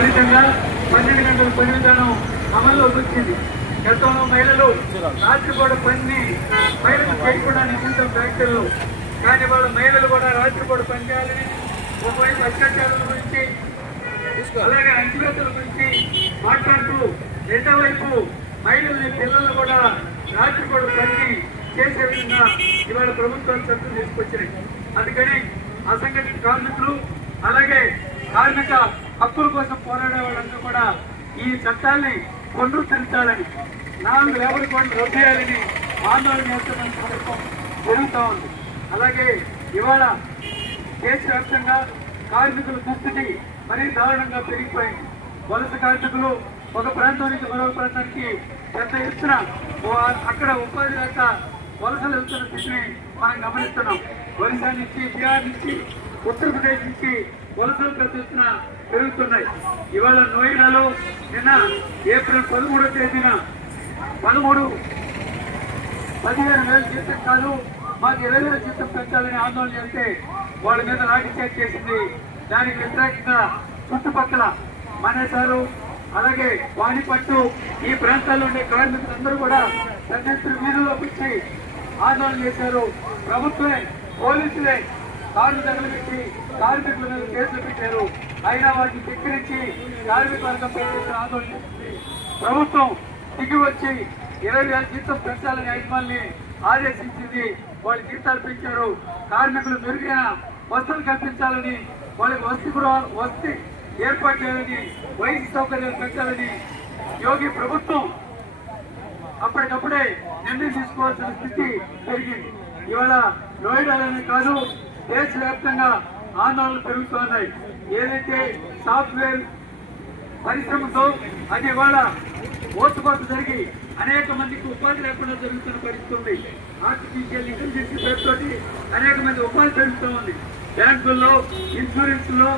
ఫలితంగా 12 గంటల పని విధానం అమల్లోకి వచ్చింది. గతంలో మహిళలు రాత్రిపూట పని మహిళలు చేయకుండా నిశ్చింతం ఫ్యాక్టరీలు, కానీ వాళ్ళ మహిళలు కూడా రాత్రిపూట పని చేయాలని ఒకవైపు అత్యాచారాల గురించి అలాగే అంచువేతల గురించి మాట్లాడుతూ రెండో వైపు మహిళల్ని పిల్లలు కూడా రాత్రిపూట పని చేసే విధంగా ఇవాళ ప్రభుత్వాలు చట్టం తీసుకొచ్చినాయి. అందుకని అసంఘటిత కార్మికులు అలాగే కార్మిక హక్కుల కోసం పోరాడే వాళ్ళందరూ కూడా ఈ చట్టాన్ని పునరుద్ధరించాలని 4 లేబర్ కోడ్లు రద్దు చేయాలని ఆందోళన చేస్తున్న సందర్భం జరుగుతూ ఉంది. అలాగే ఇవాళ దేశవ్యాప్తంగా కార్మికుల దుస్థితి మరీ దారుణంగా పెరిగిపోయింది. వలస కార్మికులు ఒక ప్రాంతం నుంచి మరొక ప్రాంతానికి పెద్ద ఎత్తున అక్కడ ఉపాధి లేక వలసలు వెళ్తున్న స్థితిని మనం గమనిస్తున్నాం. ఒరిస్సా నుంచి, బీహార్ నుంచి, ఉత్తరప్రదేశ్ నుంచి వలసలు పెద్ద ఎత్తున పెరుగుతున్నాయి. ఇవాళ నోయిడాలో నిన్న ఏప్రిల్ 13వ తేదీన 15,000 జీతం కాదు మాకు 20,000 జీతం పెంచాలని ఆందోళన చేస్తే వాళ్ళ మీద లాఠీచార్జ్ చేసింది. దానికి వ్యతిరేకంగా చుట్టుపక్కల మనేసారు అలాగే వాణిపట్టు ఈ ప్రాంతాల్లో ఉండే కార్మికులందరూ కూడా పెద్ద ఎత్తున వీధుల్లోకి వచ్చి ఆందోళన చేశారు. ప్రభుత్వమే పోలీసులే కారు తగలబెట్టి కార్మికుల మీద కేసులు పెట్టారు. అయినా వాటిని ధిక్కరించి కార్మిక వర్గం పెద్ద ఆందోళన చేసింది. ప్రభుత్వం దిగి వచ్చి 20,000 జీతం పెంచాలని యజమాని ఆదేశించింది. వాళ్ళ జీతాలు పెంచారు. కార్మికులు మెరుగైన వసతులు కల్పించాలని, వాళ్ళకి వసతి ఏర్పాటు చేయాలని, వైద్య సౌకర్యాలు పెంచాలని యోగి ప్రభుత్వం అప్పటికప్పుడే నిర్ణయం తీసుకోవాల్సిన స్థితి పెరిగింది. ఇవాళ నోయిడాలోనే కాదు దేశవ్యాప్తంగా ఆందోళనలు పెరుగుతున్నాయి. ఏదైతే సాఫ్ట్వేర్ పరిశ్రమతో అది ఇవాళ ఓటుబాటు జరిగి అనేక మందికి ఉపాధి లేకుండా జరుగుతున్న పరిస్థితి ఉంది. ఆర్టిఫిషియల్ ఇంటెలిజెన్స్ పేరుతోటి అనేక మంది ఉపాధి జరుగుతూ ఉంది. బ్యాంకుల్లో, ఇన్సూరెన్స్ లో